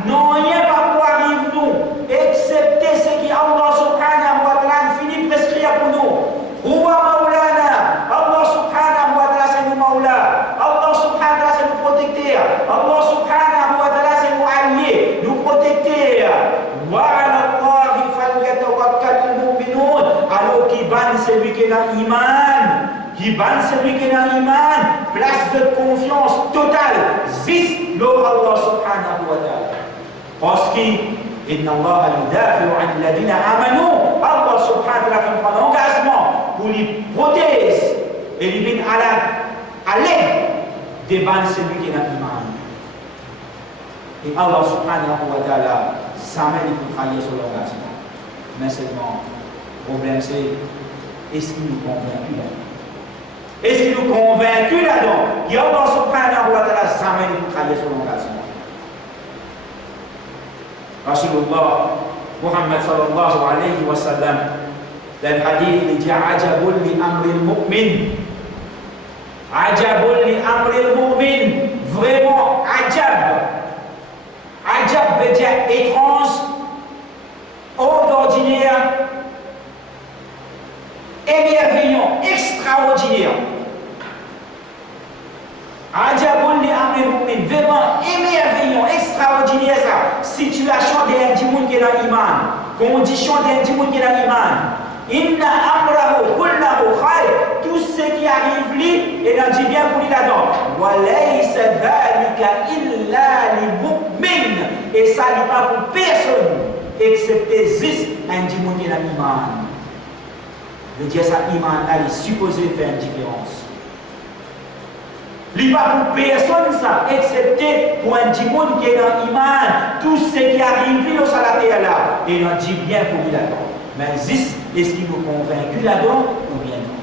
Non rien va pouvoir arriver nous excepté ce qui Allah subhanahu wa ta'ala finit prescrire pour nous. هو مولانا. Allah subhanahu wa ta'ala c'est nous maula. Allah subhanahu wa ta'ala c'est nous protecteur. Allah subhanahu wa ta'ala c'est nous alliés, nous protecteurs. وعلى الله فليتوكل المؤمنون. Alors qui ban celui qui a l'iman, qui qui ban celui qui est dans l'iman, place de confiance totale, zis lo Allah subhanahu wa ta'ala. Parce que inna Allah yudafi'u 'an alladhina amanu, Allah subhanahu wa ta'ala prend l'engagement pour les protéger et les vient à l'aide des ban celui qui est dans l'iman. Et Allah subhanahu wa ta'ala s'amène pour travailler sur l'engagement. Mais seulement, le problème c'est, est-ce qu'il nous convainc là-dedans? Est-ce qu'il nous convainc là-dedans? Et Allah subhanahu wa ta'ala s'amène pour travailler sur l'engagement. Rasulullah Muhammad sallallahu alayhi wa sallam, dans le hadith, il dit Ajabul li amril mu'min. Ajabul li amril mu'min. Vraiment, ajab. Ajab veut dire étrange, hors d'ordinaire, émerveillant, extraordinaire. Ajabun li amri mu'min, vraiment émerveillant, extraordinaire ça. Situation d'un djimoun qui est dans l'iman, condition d'un djimoun qui est dans l'iman. Inna amrahu kullahu khayr, tout ce qui arrive lui, et on dit bien pour lui là-dedans. Wa laysa dhalika illa li mu'min, et ça n'est pas pour personne, excepté juste un djimoun qui est dans l'iman. De dire ça, l'iman là, il est supposé faire une différence. Il n'y a pas pour personne ça, excepté pour un djimoun qui est dans l'iman. Tout ce qui arrive lui, sur la terre là, et on dit bien pour lui là-dedans. Mais juste, est-ce qu'il nous convainc là-dedans ou bien non?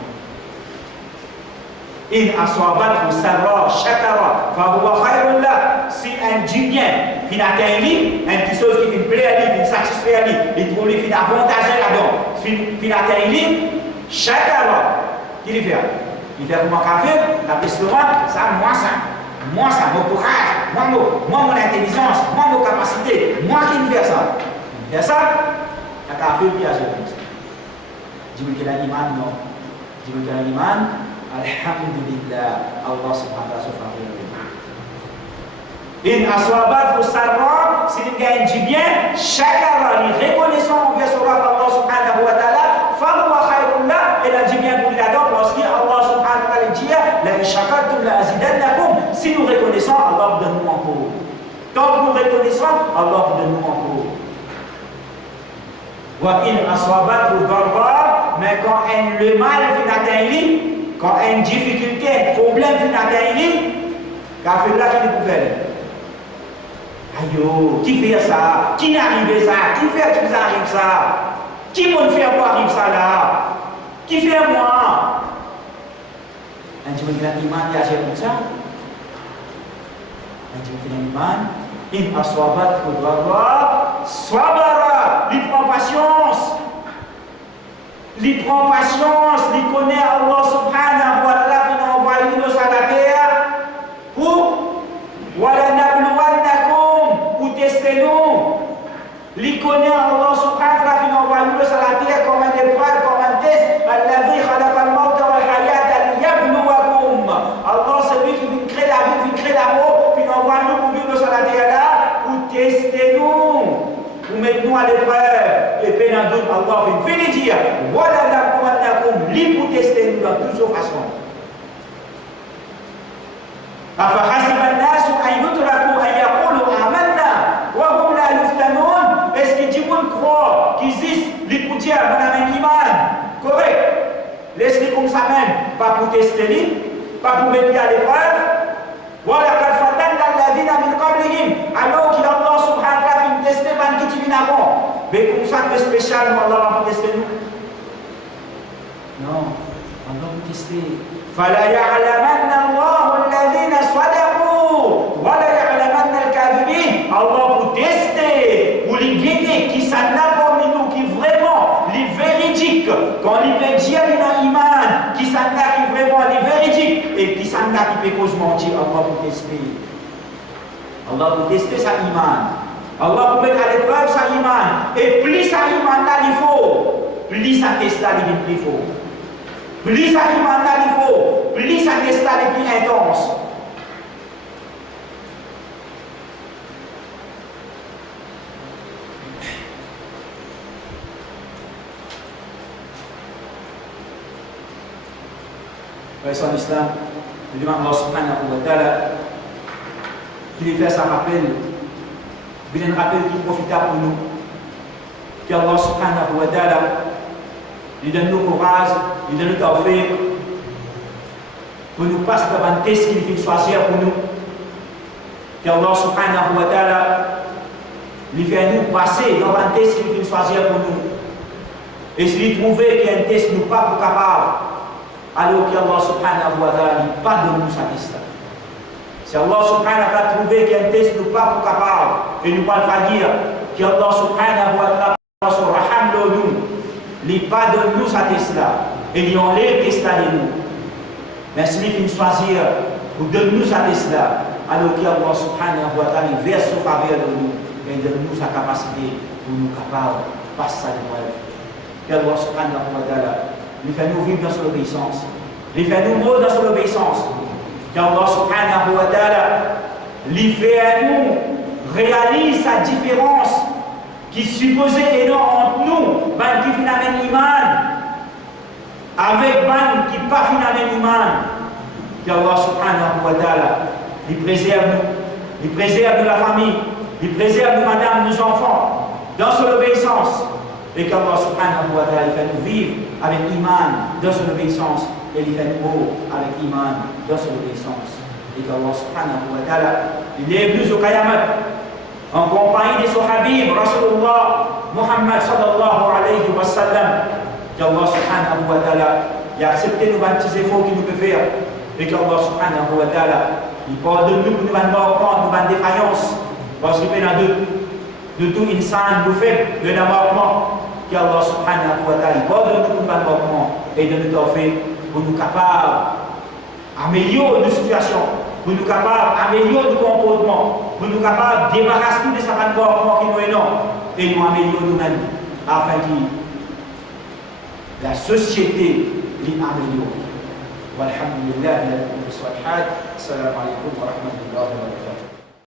In aswabat ou sarra, shakara, fahuwa khayrun la. Si un dit bien, il atteint lui, une petite chose qui plaît à lui, qui satisfait à lui, il trouve lui, il avantage là-dedans. Il atteint lui, shakara. Qu'est-ce qu'il fait? Il fait comme un café, la l'estomac, ça, mon courage, moi, mon intelligence, moi, mon capacité, moi qui me fais ça. Il fait ça, la café, puis agir comme ça. Dis-moi qu'il a l'iman, non. Dis-moi qu'il a l'iman, alhamdulillah, Allah subhanahu wa ta'ala. In aswabat ou sarra, si le gars dit bien, shakara, il reconnaissant envers son Rabb Allah subhanahu wa ta'ala, fahuwa khayrun la, et il a dit bien pour lui là-dedans, parce que Allah subhanahu wa ta'ala dit, la shakartum la azidannakum, si nous reconnaissons, Allah vous donne nous encore. Tant que nous reconnaissons, Allah vous donne nous encore. Wa in aswabat ou darra, mais quand le mal vient atteindre, quand une difficulté, un problème vient atteindre, car c'est là qu'il est couvert. Aïe, qui fait ça? Qui n'arrive ça? Qui fait que ça arrive ça? Qui m'en fait pour arriver ça là? Qui fait moi? Un petit peu de l'iman qui agit comme ça. Un petit peu de l'iman. In aswabat ou darra, swabara, il prend patience. Il prend patience, il connaît Allah subhanahu wa ta'ala qui nous envoie nous sur la terre pour pour tester nous. Il connaît Allah subhanahu wa ta'ala qui nous envoie nous sur la terre comme un épreuve, comme un test. Alladhi khalaqa al-mawta wal hayata liyabluwakum. Allah c'est lui qui vient créer la vie, qui crée la mort, qui nous envoie nous pour vivre sur la terre là pour tester nous. Pour mettre nous à l'épreuve, et puis dans doute, Allah vient dire, voilà la pour pour tester nous dans toutes façons. Est-ce que Dieu croit qu'ils disent, les pour dire, mon ami Iman, correct, laisse-les comme ça même, pas pour tester lui, pas pour mettre à l'épreuve. Voilà, quand la vie n'a mis comme alors qu'il a Allah subhanahu wa ta'ala testé par qui vient avant. Mais comme ça, que spécial, Allah va tester nous. Non, Allah va tester. فلا يعلمن الله الذين صدقوا ولا يعلمن الكاذبين. Allah pour tester, pour les guider, qui s'en a parmi nous, qui vraiment les véridiques, quand il peut dire dans l'iman, qui s'en a qui vraiment les véridiques, et qui s'en a qui peut cause mentir, Allah pour tester. Allah pour tester sa iman. Allah pour mettre à l'épreuve sa iman. Et plus sa iman là il faut, plus sa test là il faut. Plus sa iman là il faut, plus sa test là il plus intense. frères en islam, nous demandons Allah subhanahu wa ta'ala qui lui fait sa rappel, un rappel qui profitable pour nous. qu'Allah subhanahu wa ta'ala lui donne le courage, lui donne le tawfiq pour nous passer devant un test qu'il fait choisir pour nous. Qu'Allah subhanahu wa ta'ala lui fait nous passer devant un test qu'il fait choisir pour nous. Et s'il trouvait qu'il y a un test nous pas capable, alors qu'Allah subhanahu wa ta'ala n'est pas de nous satisfait. Si Allah subhanahu wa ta'ala trouvé qu'il y a un test nous pas capable, et nous pas le dire qu'Allah subhanahu wa ta'ala son raham nous, il pas de nous sa test là, et il enlève test là de nous. Mais s'il fait choisir pour donner nous sa test là, alors qu'Allah subhanahu wa ta'ala verse son faveur de nous, et donne nous sa capacité pour nous capables de passer à l'épreuve. Qu'Allah subhanahu wa ta'ala lui fait nous vivre dans son obéissance, lui fait nous mourir dans son obéissance. Qu'Allah subhanahu wa ta'ala lui fait à nous réalise sa différence qui supposait énorme entre nous, ban qui finalement iman, avec ban qui pas finalement iman. Qu'Allah subhanahu wa ta'ala lui préserve nous, lui préserve de la famille, lui préserve de madame, nos enfants, dans son obéissance. Et qu'Allah subhanahu wa ta'ala fait nous vivre avec iman dans son obéissance. Et il fait nous avec iman dans son obéissance. Et qu'Allah subhanahu wa ta'ala il est venu au Qayamat en compagnie de son Habib Rasulullah Muhammad sallallahu alayhi wa sallam. Qu'Allah subhanahu wa ta'ala il a accepté nos petits efforts qu'il nous peut faire. Et qu'Allah subhanahu wa ta'ala il pardonne nous pour nos manquements, nos défaillances. Parce qu'il y a de tout insan, nous faibles, de nos manquements. Qu'Allah subhanahu wa ta'ala pardonne nous pour nos manquements et de nous tawfiq pour nous capables d'améliorer nos situations, pour nous capables d'améliorer nos comportements, pour nous capables de débarrasser de certains comportements qui nous énorment et nous améliorer nous-mêmes afin que la société l'améliore. Walhamdulillah, assalamu alaikum wa rahmatullahi wa barakatuh.